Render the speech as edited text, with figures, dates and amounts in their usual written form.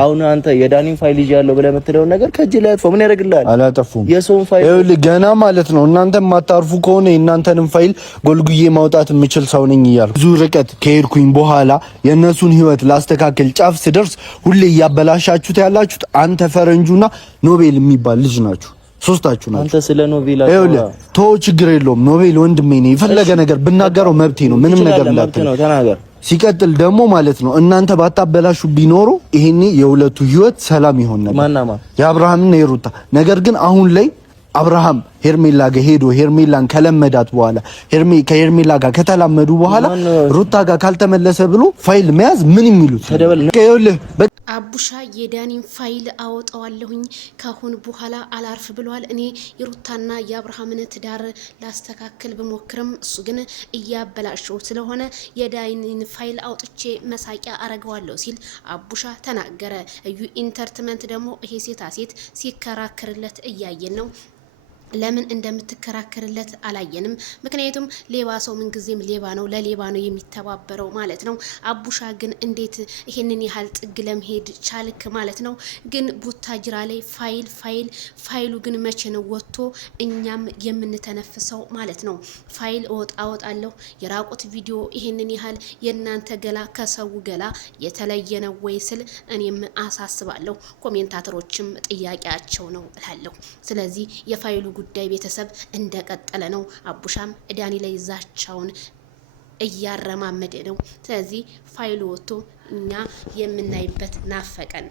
አሁን አንተ የዳኒን ፋይል ይያለው ብለህ የምትለው ነገር ከእጅ ላይ አጥፎ ምን ያደርግልሃል? አላጠፉም። የሰውን ፋይል ይኸውልህ ገና ማለት ነው እናንተ ማታርፉ ከሆነ እናንተንም ፋይል ጎልጉዬ ማውጣት የምችል ሰው ነኝ እያልኩ ብዙ ርቀት ከሄድኩኝ በኋላ የእነሱን ህይወት ላስተካክል ጫፍ ስደርስ ሁሌ እያበላሻችሁት ያላችሁት አንተ ፈረንጁና ኖቤል የሚባል ልጅ ናችሁ። ሶስታችሁ ናችሁ። አንተ ስለ ኖቤል ተው ችግር የለውም። ኖቤል ወንድሜ ነው። የፈለገ ነገር ብናገረው መብቴ ነው። ምንም ነገር ተናገር። ሲቀጥል ደግሞ ማለት ነው እናንተ ባታበላሹ ቢኖሩ ይሄኔ የሁለቱ ህይወት ሰላም ይሆን ነበር። ማናማ የአብርሃምና የሩታ ነገር ግን አሁን ላይ አብርሃም ሄርሜላ ጋር ሄዶ ሄርሜላን ከለመዳት በኋላ ከሄርሜላ ጋር ከተላመዱ በኋላ ሩታ ጋር ካልተመለሰ ብሎ ፋይል መያዝ ምን የሚሉት ከይልህ አቡሻ የዳኒን ፋይል አወጣዋለሁኝ ካሁን በኋላ አላርፍ ብሏል። እኔ የሩታና የአብርሃምን ትዳር ላስተካክል በሞክርም እሱ ግን እያበላሸው ስለሆነ የዳኒን ፋይል አውጥቼ መሳቂያ አረገዋለሁ ሲል አቡሻ ተናገረ። እዩ ኢንተርቴንመንት ደግሞ ይሄ ሴታ ሴት ሲከራከርለት እያየን ነው። ለምን እንደምትከራከርለት አላየንም። ምክንያቱም ሌባ ሰው ምን ጊዜም ሌባ ነው፣ ለሌባ ነው የሚተባበረው ማለት ነው። አቡሻ ግን እንዴት ይሄንን ያህል ጥግ ለመሄድ ቻልክ ማለት ነው። ግን ቡታጅራ ላይ ፋይሉ ግን መቼ ነው ወጥቶ እኛም የምንተነፍሰው ማለት ነው። ፋይል አወጣለሁ የራቁት ቪዲዮ ይሄንን ያህል የእናንተ ገላ ከሰው ገላ የተለየ ነው ወይ ስል እኔም አሳስባለሁ። ኮሜንታተሮችም ጥያቄያቸው ነው እላለሁ። ስለዚህ የፋይሉ ጉዳይ ቤተሰብ እንደቀጠለ ነው። አቡሻም ዳኒ ላይ ዛቻውን እያረማመደ ነው። ስለዚህ ፋይሉ ወጥቶ እኛ የምናይበት ናፈቀን።